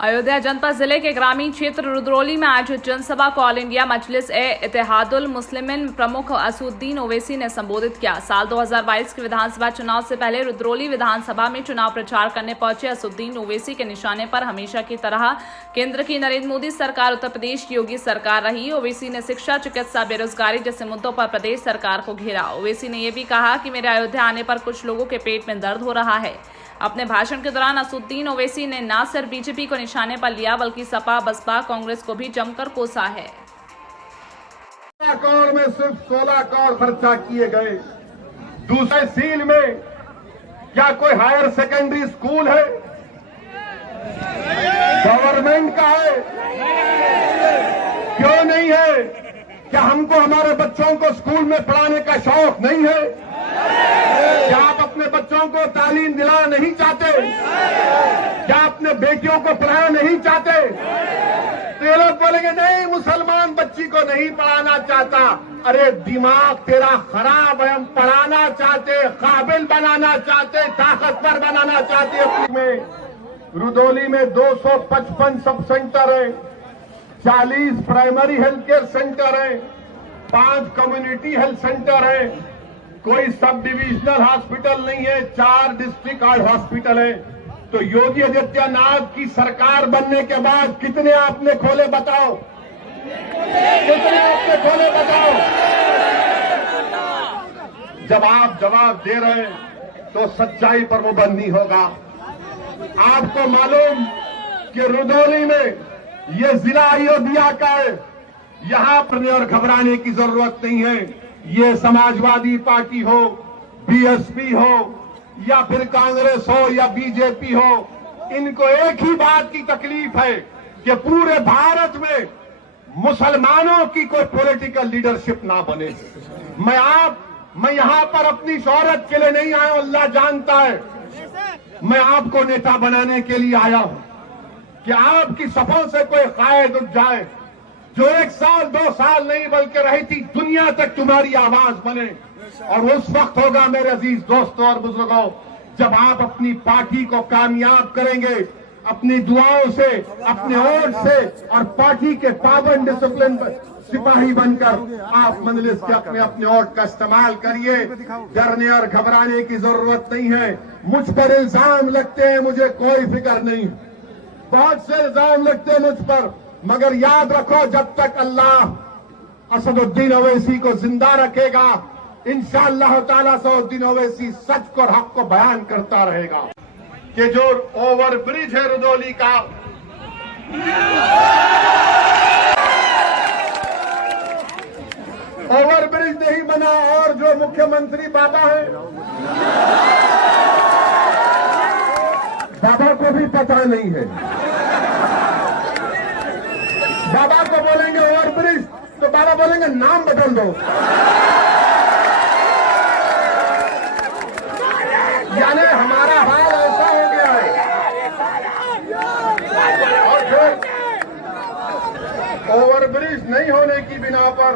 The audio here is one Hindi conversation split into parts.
अयोध्या जनपद जिले के ग्रामीण क्षेत्र रुद्रौली में आयोजित जनसभा को ऑल इंडिया मजलिस-ए-इत्तेहादुल मुस्लिमीन प्रमुख असदुद्दीन ओवैसी ने संबोधित किया। साल 2022 के विधानसभा चुनाव से पहले रुद्रौली विधानसभा में चुनाव प्रचार करने पहुंचे असदुद्दीन ओवैसी के निशाने पर हमेशा की तरह केंद्र की नरेंद्र मोदी सरकार, उत्तर प्रदेश की योगी सरकार रही। ओवैसी ने शिक्षा, चिकित्सा, बेरोजगारी जैसे मुद्दों पर प्रदेश सरकार को घेरा। ओवैसी ने यह भी कहा कि मेरे अयोध्या आने पर कुछ लोगों के पेट में दर्द हो रहा है। अपने भाषण के दौरान असदुद्दीन ओवैसी ने न सिर्फ बीजेपी को निशाने पर लिया बल्कि सपा, बसपा, कांग्रेस को भी जमकर कोसा है। करोड़ में सिर्फ 16 करोड़ खर्चा किए गए। दूसरे सील में क्या कोई हायर सेकेंडरी स्कूल है? गवर्नमेंट का है? क्यों नहीं है? क्या हमको हमारे बच्चों को स्कूल में पढ़ाने का शौक नहीं है? क्या आप अपने बच्चों को तालीम दिलाना नहीं चाहते? क्या अपने बेटियों को पढ़ाना नहीं चाहते? तो ये लोग बोलेंगे नहीं, मुसलमान बच्ची को नहीं पढ़ाना चाहता। अरे दिमाग तेरा खराब है। हम पढ़ाना चाहते, काबिल बनाना चाहते, ताकतवर बनाना चाहते। में रुदौली में 255 सब सेंटर है, 40 प्राइमरी हेल्थ केयर सेंटर है, 5 कम्युनिटी हेल्थ सेंटर है, कोई सब डिविजनल हॉस्पिटल नहीं है, 4 डिस्ट्रिक्ट हॉस्पिटल है। तो योगी आदित्यनाथ की सरकार बनने के बाद कितने आपने खोले बताओ? कितने आपने खोले बताओ? जब आप जवाब दे रहे हैं तो सच्चाई पर मुबन्नी होगा। आपको मालूम कि रुदौली में ये जिला अयोध्या का है, यहां पर और घबराने की जरूरत नहीं है। ये समाजवादी पार्टी हो, बीएसपी हो या फिर कांग्रेस हो या बीजेपी हो, इनको एक ही बात की तकलीफ है कि पूरे भारत में मुसलमानों की कोई पॉलिटिकल लीडरशिप ना बने। मैं यहां पर अपनी शोहरत के लिए नहीं आया हूं, अल्लाह जानता है। मैं आपको नेता बनाने के लिए आया हूं कि आपकी सफों से कोई कायद उठ जाए जो 1 साल 2 साल नहीं बल्कि रही थी दुनिया तक तुम्हारी आवाज बने। और उस वक्त होगा मेरे अजीज दोस्तों और बुजुर्गों, जब आप अपनी पार्टी को कामयाब करेंगे अपनी दुआओं से, अपने वोट से और पार्टी के पाबंद डिसिप्लिन सिपाही बनकर आप मजलिस के अपने वोट का इस्तेमाल करिए। डरने और घबराने की जरूरत नहीं है। मुझ पर इल्जाम लगते हैं, मुझे कोई फिक्र नहीं। बहुत से इल्जाम लगते हैं मुझ पर, मगर याद रखो जब तक अल्लाह असदुद्दीन ओवैसी को जिंदा रखेगा, इंशाअल्लाह ताला असदुद्दीन ओवैसी सच को और हक को बयान करता रहेगा। कि जो ओवर ब्रिज है रुदौली का, ओवर ब्रिज नहीं बना और जो मुख्यमंत्री बाबा है, बाबा को भी पता नहीं है। बाबा को बोलेंगे ओवर ब्रिज तो बाबा बोलेंगे नाम बदल दो। यानी हमारा हाल ऐसा हो गया है। और फिर ओवर ब्रिज नहीं होने की बिना पर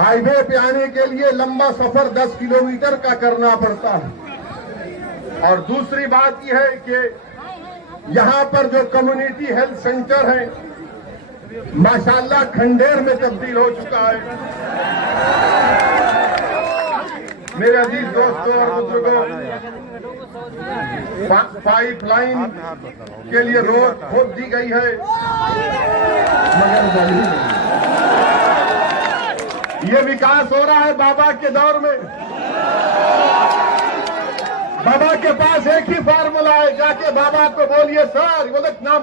हाईवे पे आने के लिए लंबा सफर 10 किलोमीटर का करना पड़ता है। और दूसरी बात यह है कि यहाँ पर जो कम्युनिटी हेल्थ सेंटर है माशाल्लाह खंडेर में तब्दील हो चुका है। मेरे अजीज दोस्तों और बुजुर्गों, पाइपलाइन के लिए रोड खोद दी गई है, मगर ये विकास हो रहा है बाबा के दौर में। बाबा के पास एक ही फार्मूला है, जाके बाबा को बोलिए सर, वो नाम